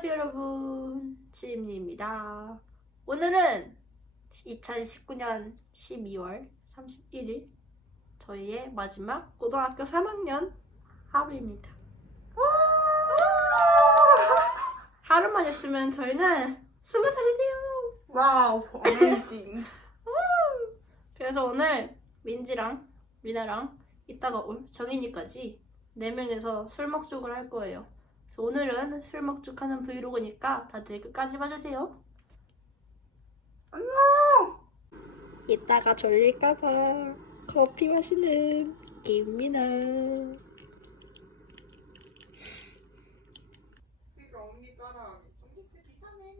안녕하세요 여러분. 지임입니다. 오늘은 2019년 12월 31일 저희의 마지막 고등학교 3학년 하루입니다. 하루만 있으면 저희는 20살이 돼요. 와우, 어메이징. 그래서 오늘 민지랑 미나랑 이따가 올 정인이까지 4명에서 술 먹죽을 할 거예요 그래서 오늘은 술 먹죽하는 브이로그니까 다들 끝까지 봐주세요 안녕. 이따가 졸릴까봐 커피 마시는 언니 따라하기. 비타민.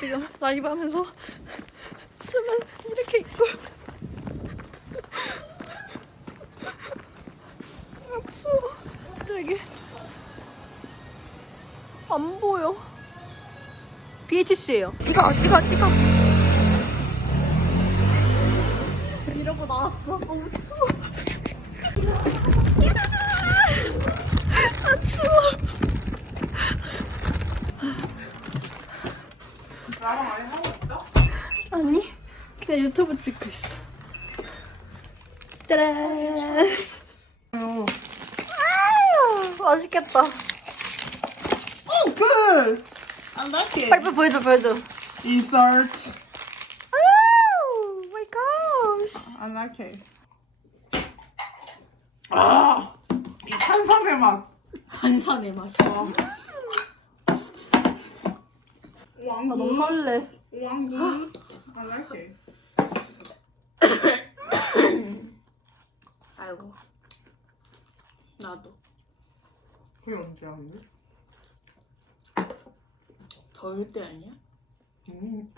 지금 라이브 하면서 숨은 이렇게 있고. 아 추워 여기. 안 보여. BHC예요. 찍어 찍어 찍어. 이러고 나왔어. 너무 추워 아 추워 나랑 아예 하고 있어? 아니 그냥 유튜브 찍고 있어 짜란 어. 아유, 맛있겠다 Oh, good. I like it. 빨리 보여줘 보여줘 Insert. 아우 마이 갓 I like it. 아, 이 탄산의 맛. 반산의 맛이 왕. 나 너무 설레 왕. I like it. 아이고 나도 그게 언제 하는데? 더울 때 아니야? 음.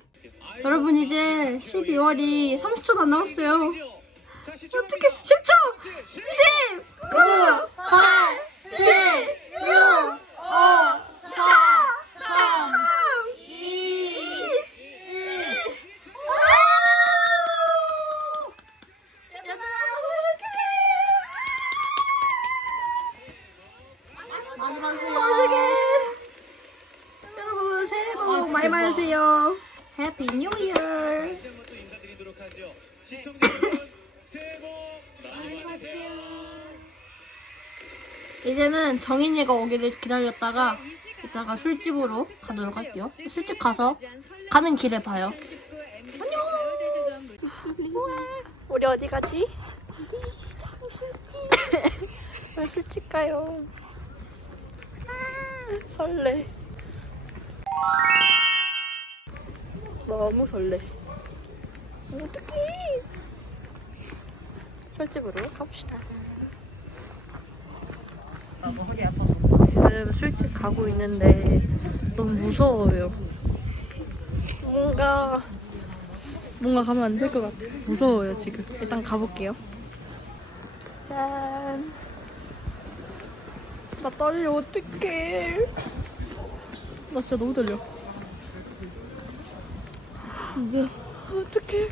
여러분 이제 12월이 30초도 안 남았어요 어떻게 10초 10 9 8 7 6 5 4 3 2 여러분 새해 복 많이 받으세요. 해피 뉴 이어. 다시 한번 또 인사드리도록 하죠. 시청자 여러분 새해 복 많이 받으세요. 이제는 정인이가 오기를 기다렸다가 이따가 술집으로 가도록 할게요. 술집 가서 가는 길에 봐요. 우리 어디 가지? 왜 술집 가요? 아, 설레. 너무 설레. 어떡해. 술집으로 가봅시다. 지금 술집 가고 있는데 너무 무서워요. 뭔가 뭔가 가면 안 될 것 같아. 무서워요 지금. 일단 가볼게요. 짠. 나 떨려 어떡해. 나 진짜 너무 떨려. 이제 어떡해.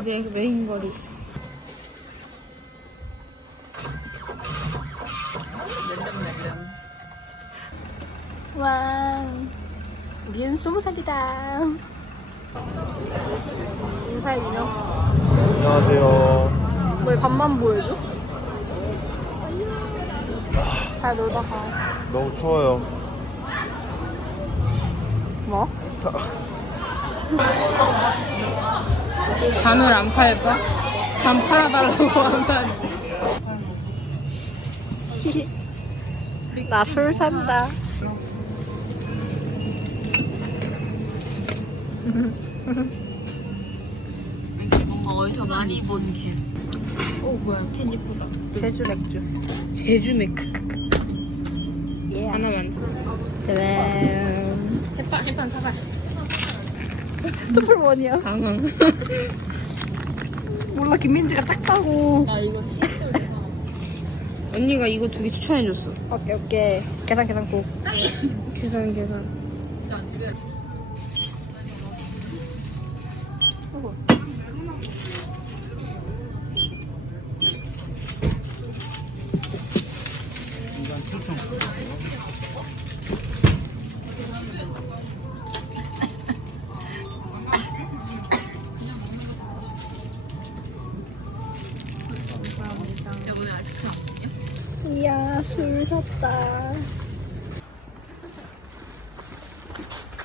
이제 메인 거리. 와, 우리는 스무 살이다. 인사해주죠. 안녕하세요. 왜 밥만 보여줘? 잘 놀다 가. 너무 추워요. 뭐? 잔을 안 팔까? 잔 팔아달라고 하면 안 돼. 나술 산다. 뭔가 어디서 많이 본 길. 오 뭐야 캔 예쁘다. 제주 맥주. 제주 맥 크 예. 하나만 더. 짜란. 햇반 햇반 사발. 투플원이야. 방황. 몰라 김민지가 작다고. 나 이거 치즈. 언니가 이거 두 개 추천해줬어. 오케이 오케이. 계산 계산 고. 계산 계산. 이야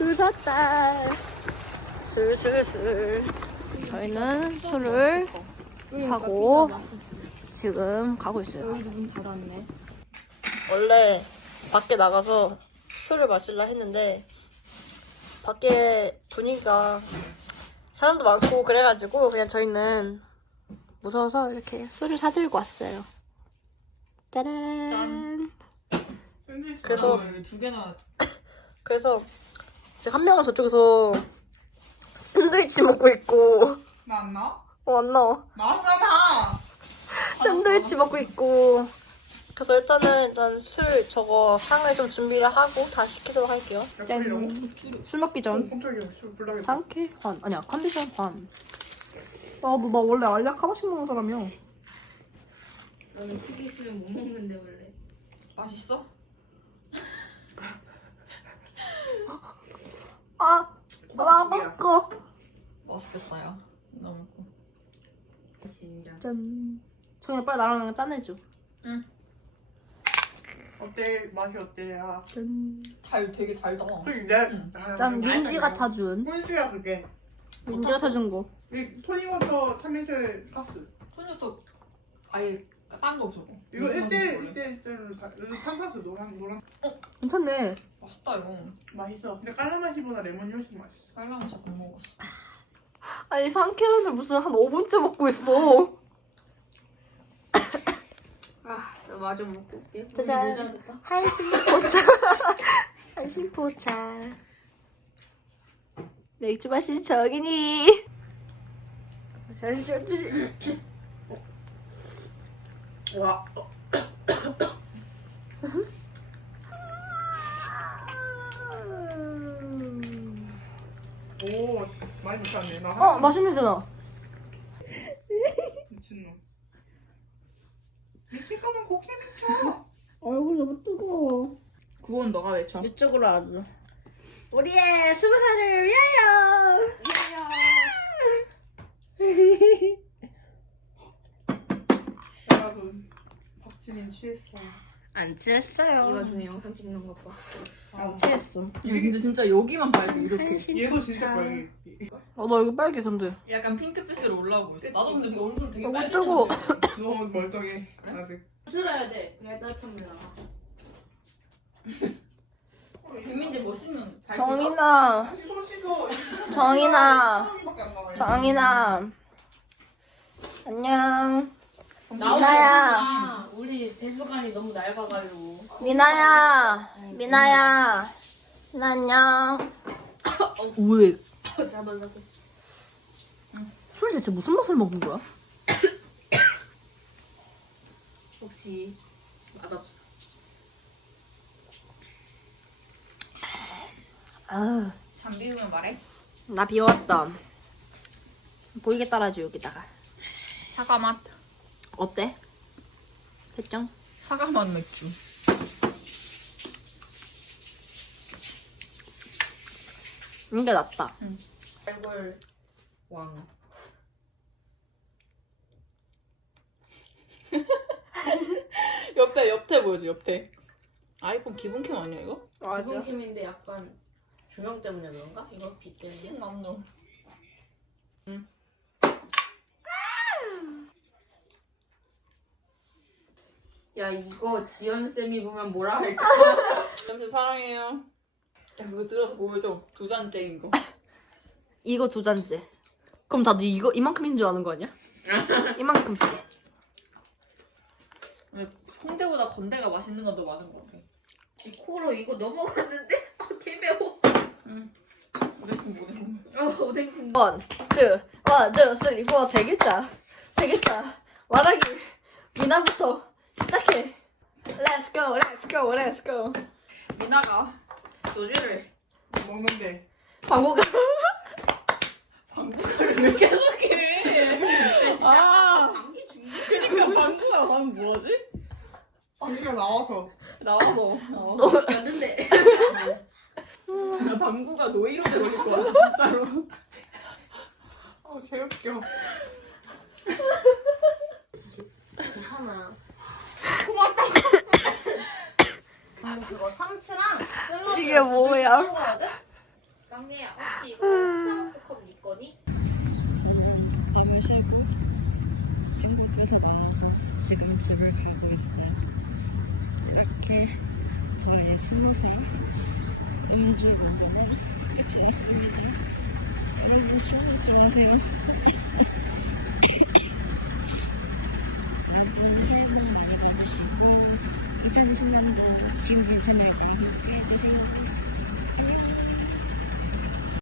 술 샀다 술술술 저희는 술을 사고 지금 가고 있어요 원래 밖에 나가서 술을 마실라 했는데 밖에 분위기가 사람도 많고 그래가지고 그냥 저희는 무서워서 이렇게 술을 사들고 왔어요. 짜란. 그래서- 하나 두 개나 그래서 지금 한 명은 저쪽에서 샌드위치 먹고 있고 나 안 나와? 어 안 나와. 나왔잖아 샌드위치 먹고 있고 그래서 일단은 일단 술 저거 상을 좀 준비를 하고 다 시키도록 할게요. 짠. 술 먹기 어, 전 깜짝이야 술 불나겠다 상쾌 반 아니야 컨디션 반. 나도 나 원래 알약 하나씩 먹는 사람이야. 나는 크기 싫으면 못 먹는데 원래 맛있어? 아, 나 먹고. 맛있겠다 야 너무 진짜 짠. 정이 빨리 나랑 짠해줘. 어때? 맛이 어때요? 짠. 달 되게 달다 내 응. 아, 짠 민지가. 타준. 꿀지야 그게 민지가 타준 거. 이 토니워터 탄민실 가스 손녀도 아예 딴거 주고 이거 무슨 1대 맛인지 몰라. 1대 1대로 다 이거 탄산수 노란 노란 괜찮네. 맛있다 이거 맛있어 근데 깔라맛이보다 레몬이 훨씬 맛있어 깔라맛이 안 먹었어 아니 상쾌한을 무슨 한 5분째 먹고 있어. 아 마저 먹고 올게요 짜잔. 모자겠다 한신포차. 한신포차. 맥주 마신 정인이. 잠시만. 와 오, 많이 쌌네. 나 어, 맛있는 냄새나. 미친놈. 미칠 거면 곱게 미쳐. 얼굴 너무 뜨거워. 구원 너가 외쳐 이쪽으로 와줘. 우리의 스무 살을 위하여. 여러분, 박 지민 취했어. 안 취했어요. 이 와중에 영상 찍는 것봐 안 취했어. 야 근데 진짜 여기만 봐도 이렇게 얘도 진짜 빨리. 어, 나 이거 빨개 근데. 약간 핑크빛으로 올라오고 있어 나도 근데 얼굴 되게 너무 빨개졌는데 너무 멀쩡해. 그래? 아직. 부스러야 돼 그래야 따뜻한 물 국민들 뭐 쓰는 정인아, 손 씻어. 정인아. 나와. 정인아. 안녕. 미나야. 우리 대수관이 너무 낡아가지고 미나야. 미나야. 미나 안녕. 왜? 잘 발랐어 술 대체 무슨 맛을 먹은 거야? 혹시 맛없어 아, 잠 비우면 말해 나 비웠다. 보이게 따라줘 여기다가. 사과 맛 어때? 됐죠? 사과 맛 맥주 이게 낫다. 얼굴 왕 옆에 옆에 보여줘 옆에 아이폰 기본캠 아니야 이거? 기본캠인데 약간 조명 때문에 그런가? 이거 빛 때문에? 신남녀 야 이거 지연 쌤이 보면 뭐라 할까? 잠시 사랑해요 야 그거 들어서 보여줘 두 잔째인 거 이거 두 잔째. 그럼 다들 이거 이만큼인 줄 아는 거 아니야? 이만큼씩. 근데 홍대보다 건대가 맛있는 건 더 많은 것 같아 이 코로 이거 넘어갔는데? 아 개매워 오뎅콩 오뎅콩 아 오뎅 원, 투, 원, 투, 쓰리, 포, 세 글자. 세 글자. 말하기. 미나부터 시작해. Let's go, let's go, let's go. 미나가 소주를 먹는데. 광고가. 방구를 왜 계속해 진짜 아 감기 중이 그니까 방구가 방금 뭐지? 방귀가 나와서. 나와서 어. 였는데 나 방구가 걸릴 것 같아 진짜로 아, 개웃겨. 괜찮아 고맙다 이게 뭐야? 막내야 혹시 이거 스타벅스 컵 네 거니? 저는 밤을 새고 친구께서 나와서 지금 집을 가고 있어요. 이렇게 저의 스무살 음주 문화는 끝이 났습니다. 여러분 술먹 좋아하세요? 여러분 새해 복 많이 받으시고 2020년도 지금 괜찮을 때 행복해 드세요.